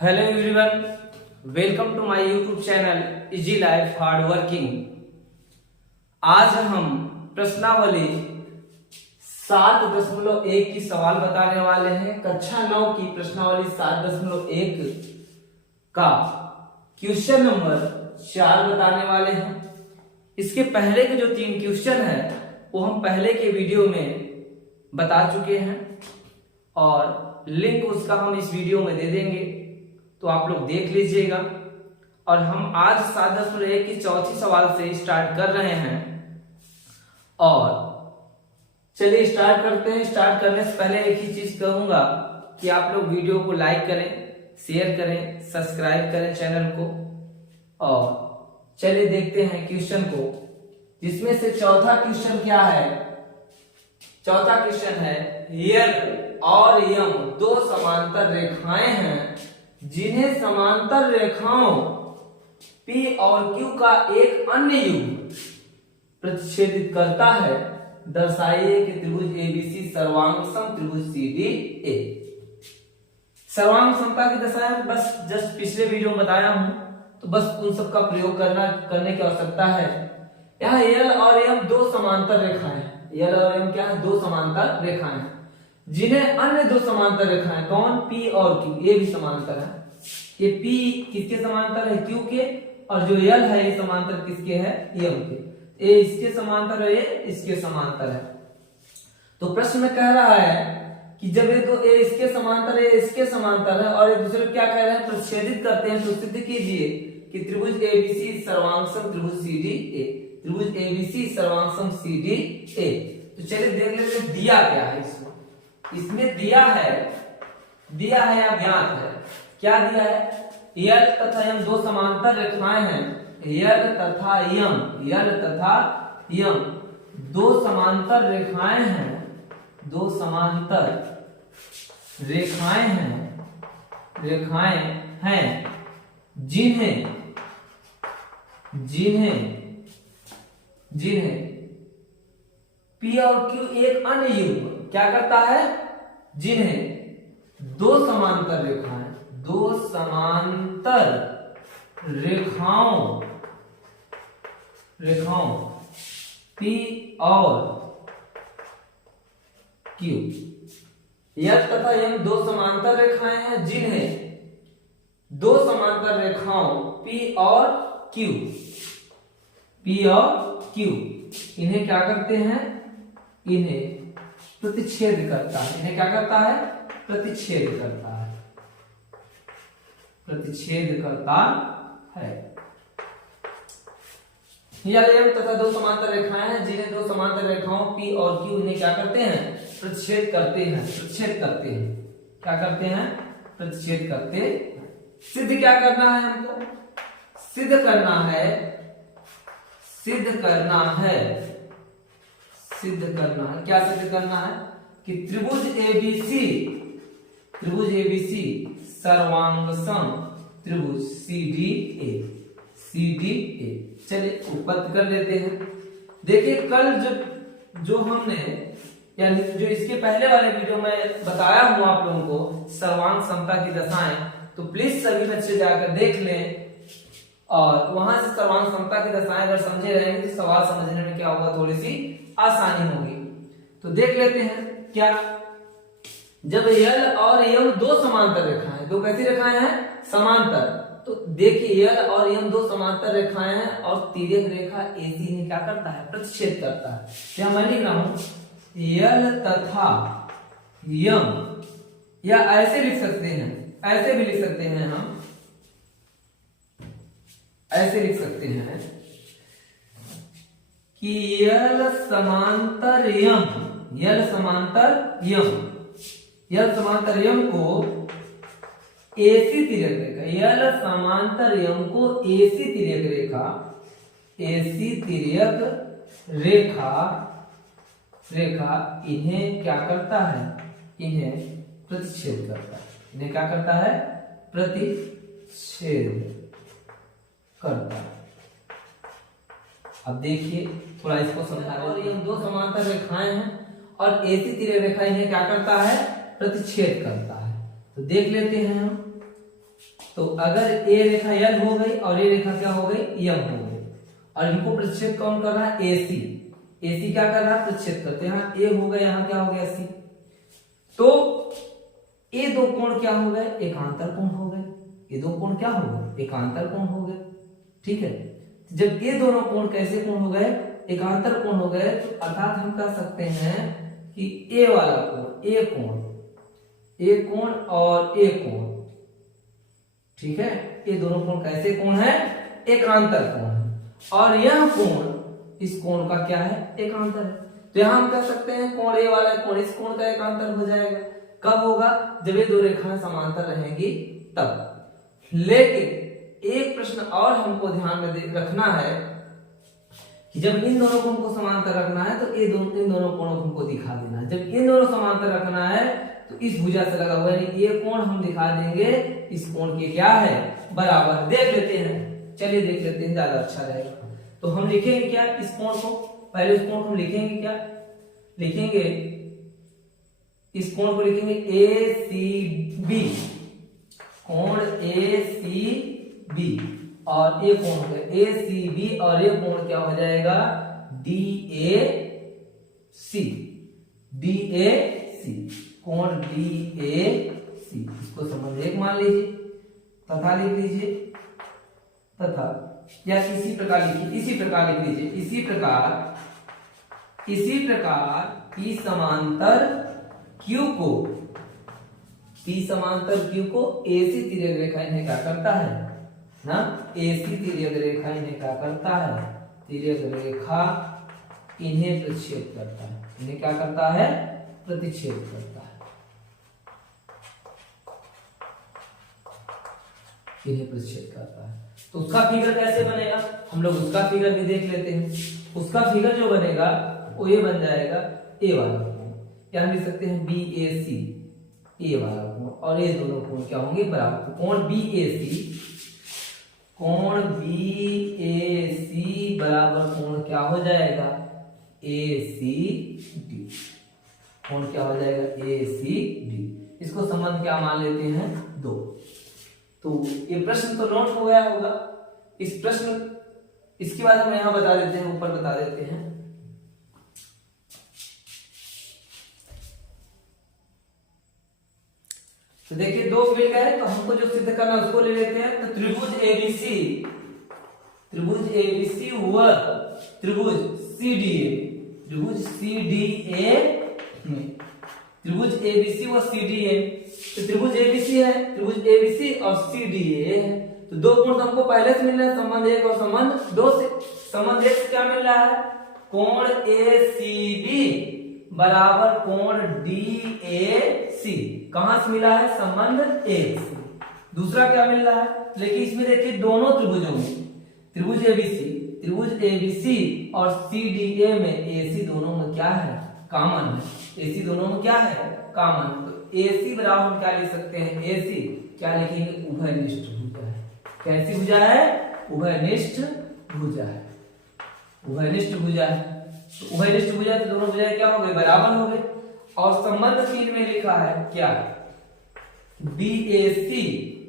Hello everyone, welcome to my YouTube channel easy life hard working. आज हम प्रश्नावली 7.1 की सवाल बताने वाले हैं। कक्षा 9 की प्रश्नावली 7.1 का क्वेश्चन नंबर 4 बताने वाले हैं। इसके पहले के जो 3 क्वेश्चन है वो हम पहले के वीडियो में बता चुके हैं और लिंक उसका हम इस वीडियो में दे देंगे, तो आप लोग देख लीजिएगा। और हम आज 7.1 की चौथी सवाल से स्टार्ट कर रहे हैं और चलिए स्टार्ट करते हैं। स्टार्ट करने से पहले एक ही चीज कहूंगा कि आप लोग वीडियो को लाइक करें, शेयर करें, सब्सक्राइब करें चैनल को। और चलिए देखते हैं क्वेश्चन को, जिसमें से चौथा क्वेश्चन क्या है। चौथा क्वेश्चन है एल और एम दो समांतर रेखाएं हैं जिन्हें समांतर रेखाओं P और Q का एक अन्य युग्म प्रतिच्छेदित करता है। दर्शाइए कि त्रिभुज ABC सर्वांगसम त्रिभुज CDA। सर्वांग समता की दशा है, बस जस्ट पिछले वीडियो में बताया हूं, तो बस उन सब का प्रयोग करने की आवश्यकता है। यहाँ L और M दो समांतर रेखाएं, L और M क्या है? दो समांतर रेखाएं, जिन्हें अन्य दो समांतर रेखाएं कौन? P और Q, ये भी समांतर है। ये P किसके समांतर है? Q के। और जो L है ये समांतर किसके है? M के। ये इसके समांतर है, ये इसके समांतर है। तो प्रश्न में कह रहा है कि जब ये दो, ये इसके समांतर है, इसके समांतर है और एक दूसरे को क्या कह रहे हैं? प्रतिच्छेदित करते हैं। तो सिद्ध कीजिए कि त्रिभुज ABC सर्वांगसम त्रिभुज CDA। त्रिभुज ABC सर्वांगसम CDA। तो चलिए देख लेते हैं दिया क्या है इसमें। इसमें दिया है या ज्ञात है। क्या दिया है? L तथा M दो समांतर रेखाएं हैं। L तथा M दो समांतर रेखाएं हैं। दो समांतर रेखाएं हैं जिन्हें P और Q एक अन्य युग्म क्या करता है? जिन्हें दो समांतर रेखाओं P और Q, L तथा M दो समांतर रेखाएं हैं जिन्हें दो समांतर रेखाओं P और Q इन्हें क्या करते हैं? इन्हें प्रतिच्छेद करता है। इन्हें क्या करता है? प्रतिच्छेद करता है। M तथा दो समांतर रेखाएं हैं जिन्हें दो समांतर रेखाओं P और Q इन्हें क्या करते हैं? प्रतिच्छेद करते हैं। क्या करते हैं? प्रतिच्छेद करते हैं। सिद्ध क्या करना है हमको? सिद्ध करना है। क्या सिद्ध करना है? कि त्रिभुज ABC सर्वांगसम त्रिभुज CDA। चलिए उत्पत्ति कर लेते हैं। देखिए कल जो हमने यानी जो इसके पहले वाले वीडियो में बताया हूं आप लोगों को सर्वांग समता की दशाएं, तो प्लीज सभी बच्चे जाकर देख लें और वहां से सर्वांग समता की दशाएं अगर समझे रहेंगे तो सवाल समझने में क्या होगा? थोड़ी सी आसानी होगी। तो देख लेते हैं क्या। जब L और M दो समांतर रेखाएं, दो कैसी रेखाएं हैं? समांतर। तो देखिए L और M दो समांतर रेखाएं हैं और तिर्यक रेखा AC ने क्या करता है? प्रतिच्छेद करता है। क्या मैं लिख रहा हूं L तथा M, या ऐसे लिख सकते हैं, ऐसे भी लिख सकते हैं हम, ऐसे लिख सकते हैं कि L समांतर M को AC तिर्यक रेखा, L समांतर M को AC तिर्यक रेखा इन्हें क्या करता है? इन्हें प्रतिच्छेद करता है। इन्हें क्या करता है? प्रतिच्छेद करता है। अब देखिए थोड़ा इसको समझा। और ये दो समांतर रेखाएं हैं और AC तिर्यक रेखा इन्हें क्या करता है? प्रतिच्छेद करता है। तो देख लेते हैं हम। तो अगर ए रेखा यल हो गई और ये रेखा क्या हो गई, यम हो गई, और इनको प्रतिच्छेद कौन कर रहा है, एसी। एसी क्या कर रहा है, प्रतिच्छेद करते हैं। यहाँ ए हो गया, यहाँ क्या हो गया, सी। तो ये दो कोण क्या हो गए, एकांतर कोण हो गए। ये दो कोण क्या हो गए, एकांतर कोण हो गए। ठीक है, जब ये दोनों कोण कैसे कोण हो गए, एकांतर कोण हो गए, तो अर्थात हम कह सकते हैं कि ए वाला कोण, ए कोण और ए कोण, ठीक है, ये दोनों कोण कैसे कोण है, एकांतर कोण है। और यह कोण इस कोण का क्या है, एकांतर है। तो यहां हम कह सकते हैं कोण ए वाला कोण इस कोण का एकांतर हो जाएगा। कब होगा, जब ये दो रेखाएं समांतर रहेंगी तब। लेकिन एक प्रश्न और हमको ध्यान में रखना है कि जब इन दोनों कोण को समांतर रखना है तो इन दोनों कोणों को हमको दिखा देना है। जब इन दोनों समांतर रखना है तो इस भुजा से लगा हुआ है, ये कोण हम दिखा देंगे इस कोण के क्या है, बराबर। देख लेते हैं, चलिए देख लेते हैं, ज्यादा अच्छा रहेगा। तो हम लिखेंगे क्या इस कोण को, पहले इस कोण को हम लिखेंगे क्या, लिखेंगे इस कोण को लिखेंगे ए सी बी, कोण ए सी बी, और ये कोण हो गया ए सी बी, और ये कोण क्या हो जाएगा, D A C, D A सी, कोण डी ए सी। इसको संबंध एक मान लीजिए तथा लिख लीजिए, तथा या इसी प्रकार लिखिए, इसी प्रकार लिख लीजिए, इसी प्रकार P समांतर Q को, P समांतर Q को AC तिर्यक रेखा इन्हें क्या करता है ना, AC तिर्यक रेखा इन्हें क्या करता है, तिर्यक रेखा इन्हें प्रतिच्छेद करता है, इन्हें क्या करता है, प्रतिच्छेद करता है, इन्हें प्रतिच्छेद करता है। तो उसका फिगर कैसे बनेगा, हम लोग उसका फिगर भी देख लेते हैं। उसका फिगर जो बनेगा वो ये बन जाएगा ए वाला कोण, या हम लिख सकते हैं बी ए सी, ए वाला कोण, और ये दोनों कोण क्या होंगे, बराबर। तो कोण बी ए सी बराबर कोण क्या हो जाएगा, ए सी डी, कोण क्या हो जाएगा, ए सी डी। इसको संबंध क्या मान लेते हैं, 2। तो ये प्रश्न तो नोट हो गया होगा। इस प्रश्न, इसके बाद हम यहां बता देते हैं, ऊपर बता देते हैं। तो देखिए दो फील्ड है, तो हमको जो सिद्ध करना है उसको ले लेते हैं। तो त्रिभुज एबीसी व त्रिभुज सीडीए, त्रिभुज सीडीए में, त्रिभुज एबीसी व सीडीए, तो त्रिभुज एबीसी है, त्रिभुज एबीसी और सीडीए है। तो दो कोण तो हमको पहले से मिल रहा है, संबंध 1 और संबंध 2 से। संबंध 1 से क्या मिल रहा है, कोण एसीबी बराबर कोण डीएसी, कहां से मिला है, संबंध 1 से। दूसरा क्या मिल रहा है, लेकिन इसमें देखिए दोनों त्रिभुजों में, त्रिभुज एबीसी और सीडीए में एसी दोनों में क्या है, कॉमन है, एसी दोनों में क्या है, कॉमन। तो एसी बराबर हम क्या लिख सकते हैं, एसी क्या लिखेंगे, उभयनिष्ठ भुजा है। कैसी भुजा है, उभयनिष्ठ भुजा है, उभयनिष्ठ भुजा है। तो उभयनिष्ठ भुजा, तो दोनों भुजाएं क्या हो गए, बराबर हो गए। और संबंध 3 में लिखा है क्या, बीएसी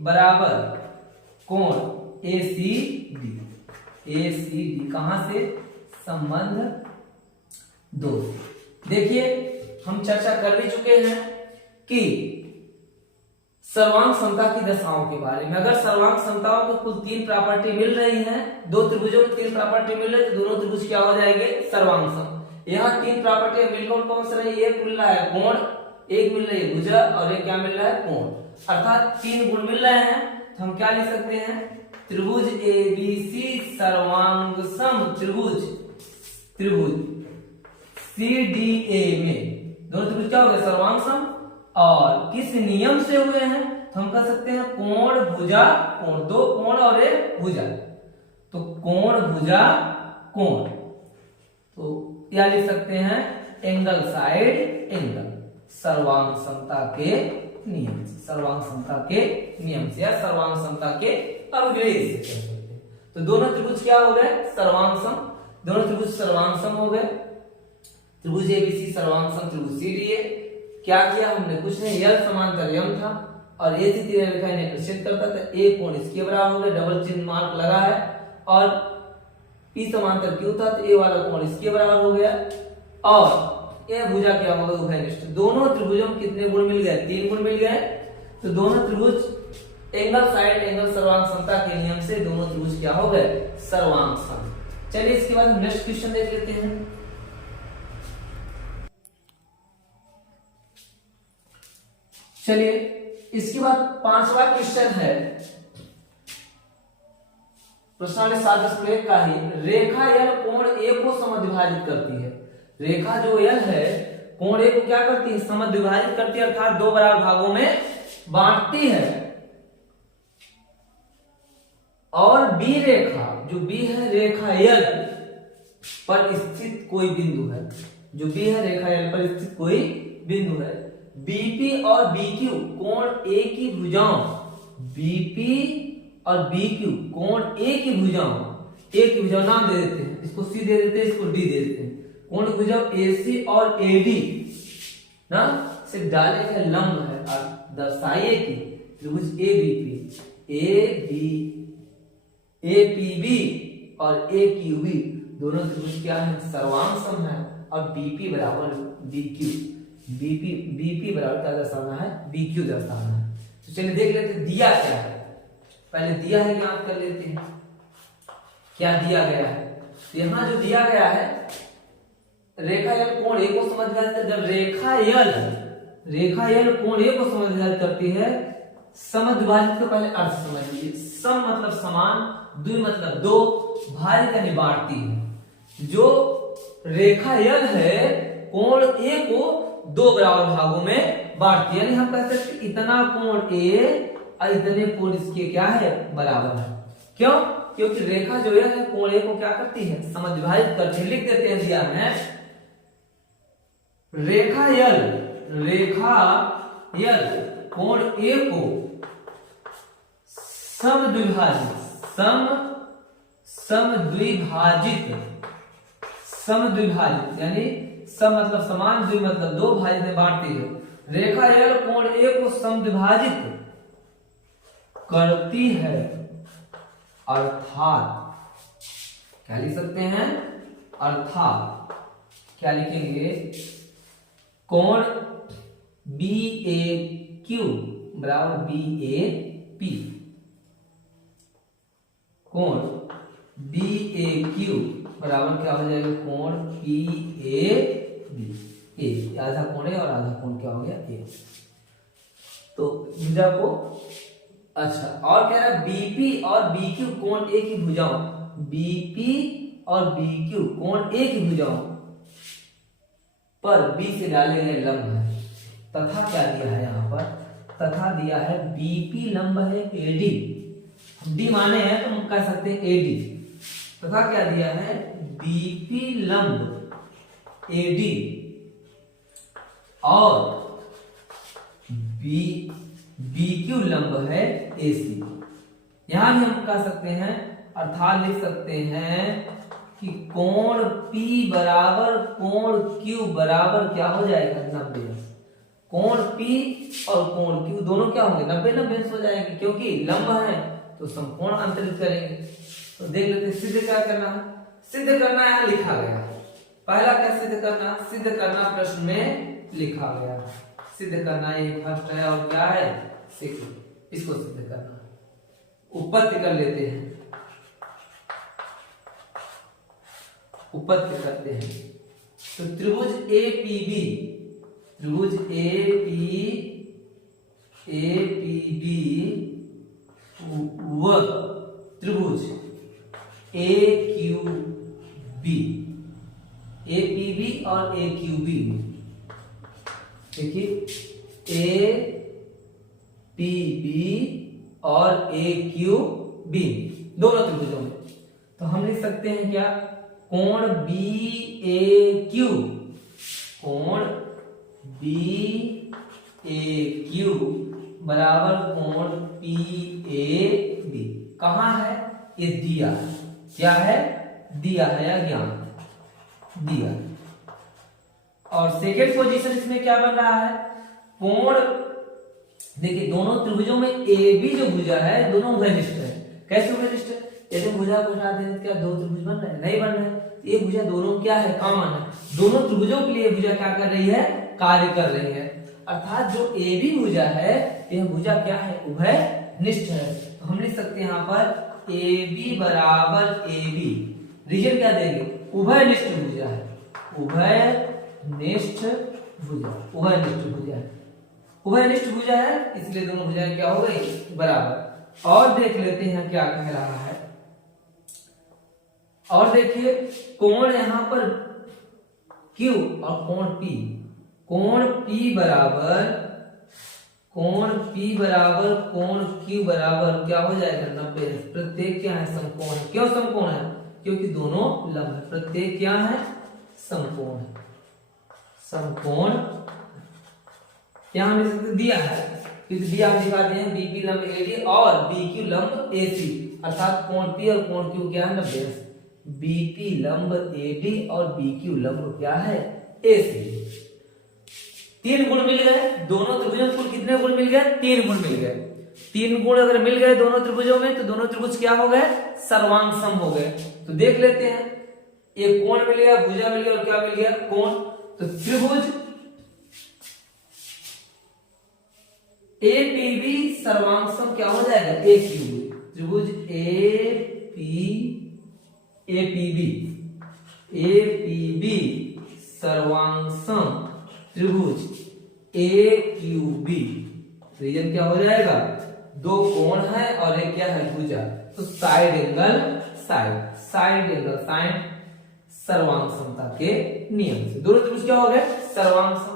बराबर कोण एसीडी, एसीडी कहां से, संबंध 2 से। देखिए हम चर्चा कर भी चुके हैं कि सर्वांग समता की दशाओं के बारे में। अगर सर्वांग समताओं को कुल 3 प्रॉपर्टी मिल रही हैं, दो त्रिभुजों को 3 प्रॉपर्टी मिल रही है, तो दोनों त्रिभुज क्या हो जाएंगे, सर्वांग सम। यहाँ 3 प्रॉपर्टी मिलकर कौन सा रही, एक मिल रहा है कोण, एक मिल रही है भुजा, और एक क्या मिल रहा है, कोण, अर्थात 3 गुण मिल रहे हैं। तो हम क्या लिख सकते हैं, त्रिभुज एबीसी सर्वांग सम त्रिभुज, त्रिभुज सीडीए में दोनों त्रिभुज क्या हो गए, सर्वांग सम। और किस नियम से हुए हैं, तो हम कह सकते हैं कोण भुजा कोण, 2 कोण और एक भुजा, तो कोण भुजा कोण, तो क्या लिख सकते हैं, एंगल साइड एंगल, सर्वांग समता के नियम से, सर्वांग समता के नियम से, या सर्वांग समता के अवग्रह से कह सकते हैं। तो दोनों त्रिभुज क्या हो गए, सर्वांग सम, दोनों त्रिभुज सर्वांग सम हो गए। त्रिभुज एबीसी सर्वांग सम त्रिभुज सीडीए, क्या किया हमने, कुछ नहीं, यल समांतर यम था, और ए सी तीर रेखा इन्हें इंटरसेक्ट करता है, तो ए कोण इसके बराबर हो गया, डबल चिन्ह मार्क लगा है, और पी समांतर क्यू था तो ए वाला कोण इसके बराबर हो गया, और ए भुजा क्या होगा उभयनिष्ठ। दोनों त्रिभुजों में कितने गुण मिल गए? 3 गुण मिल गए। तो दोनों त्रिभुज एंगल साइड एंगल सर्वांग समता के नियम से दोनों त्रिभुज क्या हो गए? सर्वांग सम। चलिए इसके बाद नेक्स्ट क्वेश्चन देख लेते हैं। चलिए इसके बाद 5वां क्वेश्चन है प्रश्नावली 7.1 का ही, रेखा यल कोण ए को समद्विभाजित करती है। रेखा जो यल है कोण ए को क्या करती है? समद्विभाजित करती है, अर्थात 2 बराबर भागों में बांटती है। और बी रेखा, जो बी है रेखा यल पर स्थित कोई बिंदु है, जो बी है रेखा यल पर स्थित कोई बिंदु है। बीपी और बीक्यू कोण ए की भुजाओं, बीपी और बीक्यू कोण ए की भुजाओं नाम दे देते हैं, इसको सी दे देते हैं, इसको डी दे देते हैं। कोण की भुजाओं एसी और एडी ना से डाले गए लंब है, और दर्शाइए कि त्रिभुज एपीबी और एक्यूबी दोनों त्रिभुज क्या है? सर्वांग सम है, और बीपी बराबर बीक्यू, बीपी बराबर क्या दर्शाना है? बीक्यू दर्शाना है। तो चलिए देख लेते हैं दिया क्या है। पहले दिया है याद कर लेते हैं, क्या दिया गया है। तो यहां जो दिया गया है, रेखा यल कोण ए को समद्विभाजित, जब रेखा यल कोण ए को समद्विभाजित करती है, समद्विभाजित का पहले अर्थ समझ लीजिए। सम मतलब समान, द्वि मतलब 2, भाजित यानी बांटती है। जो रेखा यल है कोण ए को 2 बराबर भागों में बांटती है, यानी हम कह सकते हैं इतना कोण ए और इतने कोण इसके क्या है? बराबर है। क्यों? क्योंकि रेखा जो है कोण ए को क्या करती है? समद्विभाजित करती है। लिख देते हैं दिया में, रेखा यल कोण ए को समद्विभाजित यानी सम मतलब समान, द्वि मतलब 2, भाजित में बांटती है। रेखा यल कोण ए को समद्विभाजित करती है, अर्थात क्या लिख सकते हैं? अर्थात क्या लिखेंगे? कोण बी ए क्यू बराबर बी ए पी, कोण बी ए क्यू बराबर क्या हो जाएगा? कोण पी ए बी। ए आधा कोण है और आधा कोण क्या हो गया? ए। तो भुजा को अच्छा, और कह रहा है बीपी और बीक्यू कोण ए की भुजाओं, बीपी और बीक्यू कोण ए की भुजाओं पर बी से डाले गए लंब है, तथा क्या दिया है यहाँ पर? तथा दिया है बीपी लंब है एडी, डी माने हैं तो हम कह सकते हैं एडी, तथा क्या दिया है? बीपी लंब एडी और बीक्यू लंब है एसी। यहां भी हम कह सकते हैं, अर्थात लिख सकते हैं कि कोण P बराबर कोण Q बराबर क्या हो जाएगा? 90। कोण P और कोण Q दोनों क्या होंगे? 90-90 हो जाएंगे, क्योंकि लंब है तो समकोण अंतरित करेंगे। तो देख लेते हैं सिद्ध क्या करना है। सिद्ध करना यहाँ लिखा गया, पहला क्या सिद्ध करना? सिद्ध करना प्रश्न में लिखा गया, सिद्ध करना ये फर्स्ट है, और क्या है? सेकंड। इसको सिद्ध करना है, उपपत्ति कर लेते हैं, उपपत्ति करते हैं। तो त्रिभुज एपीबी, त्रिभुज एपीबी व त्रिभुज AQB, APB और AQB, देखिए APB और AQB दोनों त्रिभुजों में, तो हम लिख सकते हैं क्या? कोण BAQ, कोण BAQ बराबर कोण PAB। कहां है? ये दिया है, क्या है? दिया है या ज्ञान दिया। और सेकेंड पोजीशन इसमें क्या बन रहा है? कोण देखिए दोनों त्रिभुजों में ए बी जो भुजा है दोनों उभयनिष्ठ है। कैसे उभयनिष्ठ है? यदि भुजा को हटा दें क्या दो त्रिभुज बन रहे हैं? नहीं बन रहे। ये भुजा दोनों क्या है? कॉमन है। दोनों त्रिभुजों के लिए भुजा क्या कर रही है? कार्य कर रही है। अर्थात जो ए बी भुजा है यह भुजा क्या है? उभयनिष्ठ है। तो हम लिख सकते हैं यहाँ पर ए बी बराबर ए बी। रीजन क्या देंगे? उभयनिष्ठ भुजा है। उभयनिष्ठ भुजा, उभयनिष्ठ भुजा है। उभयनिष्ठ भुजा है इसलिए दोनों भुजाएं क्या हो गई? बराबर। और देख लेते हैं क्या कह रहा है। और देखिए कोण यहां पर Q और कोण P। कोण P बराबर कोण Q बराबर क्या हो जाएगा? 90। प्रत्येक क्या है? समकोण है। क्यों समकोण है? क्योंकि दोनों लंब है। प्रत्येक क्या है? समकोण है। समकोण यहां हमने दिया है, क्योंकि दिया हम दिखाते हैं बीपी लंब एडी और बीक्यू लंब एसी। अर्थात कोण P और कोण Q क्या है? 90। बीपी लंब एडी और बीक्यू लंब क्या है? एसी। 3 गुण मिल गए दोनों त्रिभुजों को। कितने गुण मिल गए? 3 गुण मिल गए। 3 गुण अगर मिल गए दोनों त्रिभुजों में तो दोनों त्रिभुज क्या हो गए? सर्वांग सम हो गए। तो देख लेते हैं। एक कोण मिल गया, भुजा मिल गया और क्या मिल गया? कोण। तो त्रिभुज एपीबी सर्वांग सम क्या हो जाएगा? एक्यूबी। त्रिभुज एपीबी सर्वांग सम त्रिभुज एक्यूबी। रीजन क्या हो जाएगा? 2 कोण है और एक क्या है? भुजा। तो साइड एंगल साइन सर्वांग समता के नियम से दोनों त्रिभुज क्या हो गए? सर्वांग सम।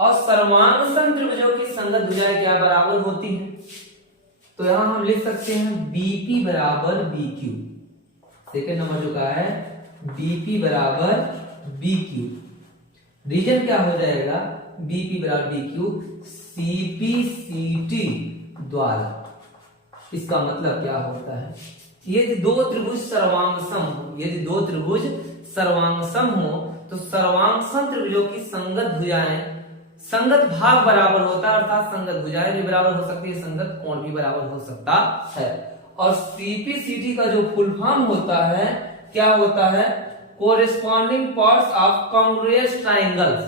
और सर्वांग सम त्रिभुजों की संगत भुजाएं क्या बराबर होती हैं? तो यहां हम लिख सकते हैं बीपी बराबर बीक्यू। सेकेंड नंबर जो कहा है बीपी बराबर बीक्यू। रीजन क्या हो जाएगा? बीपी बराबर बीक्यू सीपी सीटी द्वारा। इसका मतलब क्या होता है? यदि दो त्रिभुज सर्वांग सम हो, यदि दो त्रिभुज सर्वांग सम हो तो सर्वांग सम त्रिभुजों की संगत भुजाएं संगत भाग बराबर होता है। अर्थात संगत भुजाएं भी बराबर हो सकती है, संगत कोण भी बराबर हो सकता है। और सीपीसीटी का जो फुल फॉर्म होता है क्या होता है? Corresponding parts of congruent triangles.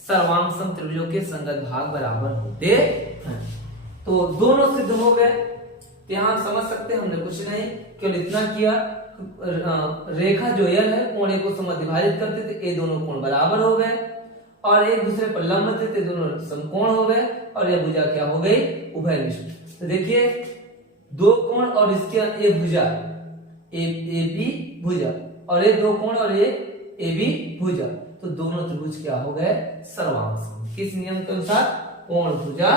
सर्वांग सम त्रिभुजों के संगत भाग बराबर होते हैं। तो दोनों सिद्ध हो गए। यहां आप समझ सकते हैं हमने कुछ नहीं केवल इतना किया। रेखा जो यल है कोण को समद्विभाजित विभाजित करते थे, ये दोनों कोण बराबर हो गए और एक दूसरे पर लंब थे, दोनों समकोण हो गए और यह भुजा क्या हो गई? उभयनिष्ठ। तो देखिए 2 कोण और इसके एक भुजा ए भुजा और एक 2 कोण और एक ए बी भुजा। तो दोनों त्रिभुज क्या हो गए? सर्वांग सम। किस नियम के अनुसार? कोण भुजा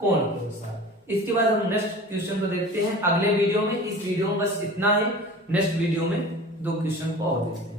कोण के अनुसार। इसके बाद हम नेक्स्ट क्वेश्चन को देखते हैं अगले वीडियो में। इस वीडियो में बस इतना ही। नेक्स्ट वीडियो में 2 क्वेश्चन को और देखते हैं।